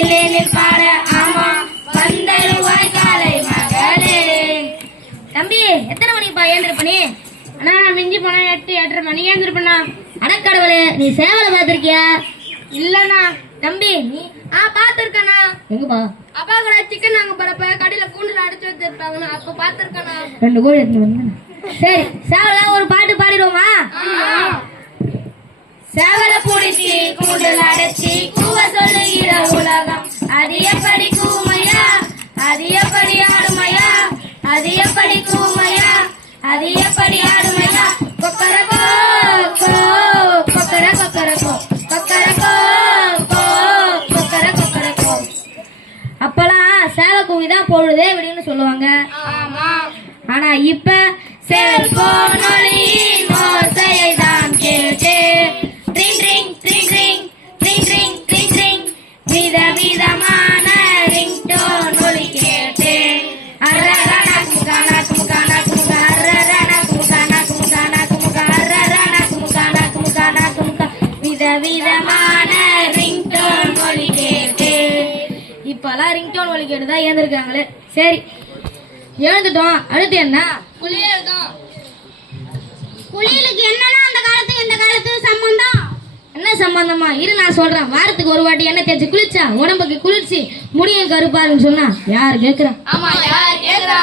இல்லேனில் பாட ஆமா வந்தருவாய் காலை மகளே. தம்பி எத்தனை மணிப்பா ஏந்திருப்ப நீ? அண்ணா நான் மிஞ்சி போனா 8-8:30 மணிக்கு ஏந்திருப்பேண்ணா. அடக்கடவுளே, நீ சேவலை பார்த்திருக்கியா? இல்லண்ணா. தம்பி நீ? பாத்துருக்கண்ணா. எங்கப்பா? அப்பா கூட சிக்கன் நாங்க போறப்ப கடையில கூண்டுல அடிச்சு வச்சிருப்பாங்கண்ணா, அப்ப பாத்துருக்கண்ணா. 2 கோழி எடுத்து வந்து. சரி, சேவல ஒரு பாட்டு பாடிடுவோமா? சேவல பிடிச்சி கூண்டுல அடைச்சி கூவ சொல்லுகிற உலகம் அது எப்படி கூமையா, அது எப்படி ஆடுமையா, அது எப்படி கூமையா, அது எப்படி ஆடுமையா. கொக்கரகோ கோ கொக்கர கொக்கரகோ கொக்கரகோ கோ கொக்கர கொக்கரகோ. அப்பெல்லாம் சேவை கூவிதான் பொழுதே விடின்னு சொல்லுவாங்க. ஆனா இப்ப செல்போன் ஒலியின் ஓசையை தான் கேட்டு drink drink drink drink drink drink drink drink விதவிதமான ரிங்டோன் ஒலி கேட்டு விதவிதமான ரிங்டோன் ஒலி கேட்டு இப்பெல்லாம் ரிங்டோன் ஒலி கேட்டுதான் ஏந்திருக்காங்களே. சரி எழுந்துட்டோம், அடுத்து என்ன? குளியலுக்கு என்னன்னா அந்த காலத்துக்கு இந்த காலத்துக்கு சம்பந்தம் என்ன சம்பந்தமா? இரு நான் சொல்றேன். வாரத்துக்கு ஒரு வாட்டி எண்ணெய் தேய்ச்சி குளிச்சா உடம்புக்கு குளிர்ச்சி, முடியும் கருப்பாருன்னு சொன்னா யாரு கேக்குறா? ஆமா, யார் கேக்குறா?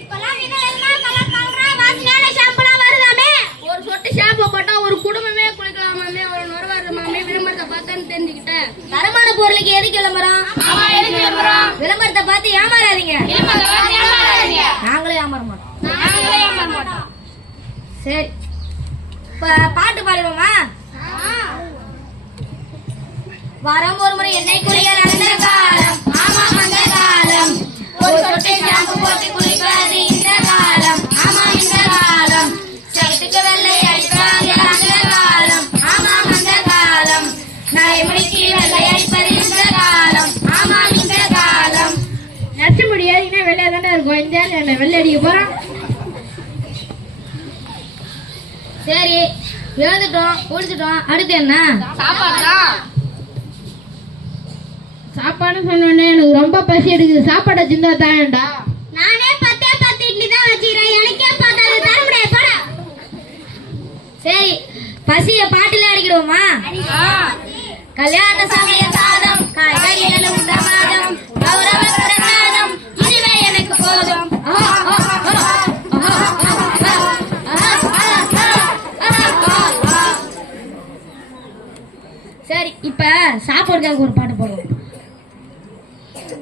இப்பலாம் விதவிதமா கலர் கலரா வாசனையான ஷாம்புலாம் வருதாமே. ஒரு சொட்டு ஷாம்பு போட்டா ஒரு குடும்பமே குளிக்கலாமாமே. ஒரு நொறுவாருமாமே. விளம்பரத்தை பார்த்தான்னு தெரிஞ்சுக்கிட்டேன். தரமான பொருளுக்கு எது விளம்பரம்? ஆமா, எதுக்கு விளம்பரம்? விளம்பரத்தை பார்த்து ஏமாறாதீங்க. நாங்களே ஏமாற மாட்டோம். சரி, பாட்டு பாடுவோமா? வாரம் ஒரு முறை எண்ணெய் குளியல் அந்த காலம், ஆமா அந்த காலம். ஒரு சொட்டை ஷாம்பு போட்டு குளிப்பது இந்த காலம், ஆமா இந்த காலம். சைட்டுக்கு வெள்ளை அடிப்பாங்க அந்த காலம், ஆமா அந்த காலம். நடைமுறைக்கு வெள்ளை அடிப்பது இந்த காலம், ஆமா இந்த காலம். நச்சு முடியாது, இன்னும் வெள்ளையா தானே இருக்கும். இந்த வெள்ளை அடிக்க போறான். சரி எழுந்துட்டோம், குளிச்சுட்டோம், அடுத்து என்ன? சாப்பாடு சொன்னோடனே எனக்கு ரொம்ப பசி எடுக்குது. சாப்பாடை சின்ன தாயண்டா. நானே 10 இட்லி தான் வச்சுக்கிறேன், எனக்கே பார்த்தாது தர முடியாது போடா. சரி பசிய பாட்டுல அடிக்கிடுவோமா? கல்யாண சமய சாதம் காய்கறிகள் உண்ட மாதம் கௌரவ பிரசாதம் இதுவே எனக்கு போதும். சரி இப்ப சாப்பாடுக்காக ஒரு பாட்டு போடுவோம்.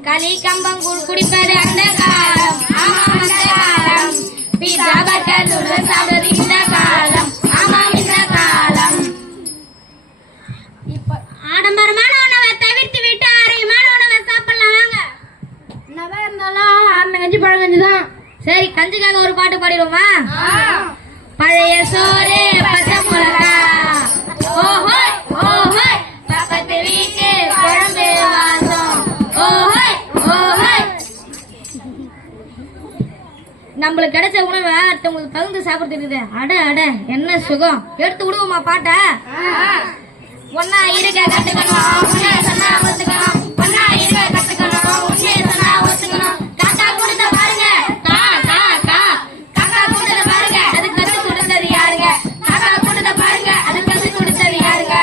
களி கம்பங்கூழ் குடிப்பது அந்த காலம், ஆமா அந்த காலம். பீட்சா பர்கர் நூடுல்ஸ் சாப்பிடுறது இந்த காலம், ஆமா இந்த காலம். இப்ப ஆடம்பரமான உணவை தவிர்த்து விட்டு ஆரோக்கியமான உணவை சாப்பிடலாம் வாங்க. என்னதான் இருந்தாலும் அந்த கஞ்சி பழங்கஞ்சி தான். சரி கஞ்சிக்காக ஒரு பாட்டு பாடிடுவோமா? பழைய சோறு பச்சை மிளகா ஓஹோய் ஓஹோய் பக்கத்து வீட்டு குழம்பு வாசம் ஓஹோய் ஓஹோய். நம்மளுக்கு கிடைச்ச உணவை அடுத்தவங்களுக்கு தகுந்து சாப்பிடுறது அட அட என்ன சுகம். எடுத்து விடுவோமா பாட்ட? ஒன்னா இருக்க கத்துக்கணும், உன்னை சொன்னா ஒத்துக்கணும். ஒன்னா இருக்க கத்துக்கணும், உன்னை சொன்னா ஒத்துக்கணும். காக்கா கொடுத்த பாருங்க கா கா கா காக்கா கொடுத்த பாருங்க அது கத்து கொடுத்தது யாருங்க? காக்கா கொடுத்த பாருங்க அது கத்து கொடுத்தது யாருங்க?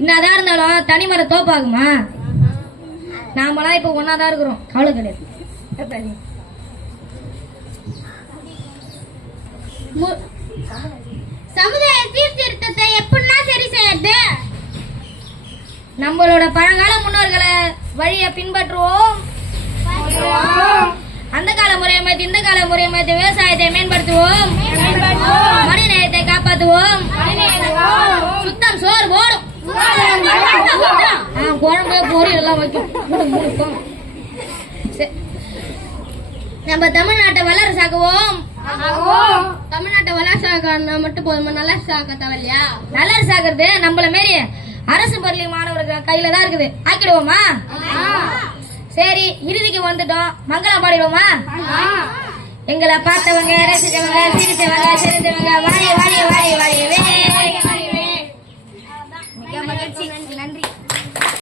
என்னதான் இருந்தாலும் தனிமர தோப்பாகுமா? நாமெல்லாம் இப்ப ஒன்னாதான் இருக்கிறோம், கவலை கிடையாது. சமுதாய சீர்திருத்தத்தை எப்படின்னா சரி செய்யறது? நம்மளோட பழங்கால முன்னோர்களை வழியை பின்பற்றுவோம். அந்த கால முறையை மாற்றி இந்த கால முறையை மாற்றி விவசாயத்தை மேம்படுத்துவோம். மனிதநேயத்தை காப்பாற்றுவோம். சுத்தம் சோறு போடும், குழம்பு பொரியல் எல்லாம் வைக்கும். நம்ம தமிழ்நாட்டை வல்லரசாக்குவோம். தமிழ்நாட்டை வளர்ச்சாக்க மட்டும் போதுமா? நல்லா சாக்க தேவையா? வல்லரசாக்குறது நம்மள மாரி அரசு பள்ளி மாணவர்கள் கையில தான் இருக்குது. ஆக்கிடுவோமா? சரி இறுதிக்கு வந்துட்டோம், மங்களம் பாடிடுவோமா? எங்களை பார்த்தவங்க, ரசிச்சவங்க, சிரிச்சவங்க, தெரிஞ்சவங்க, வாய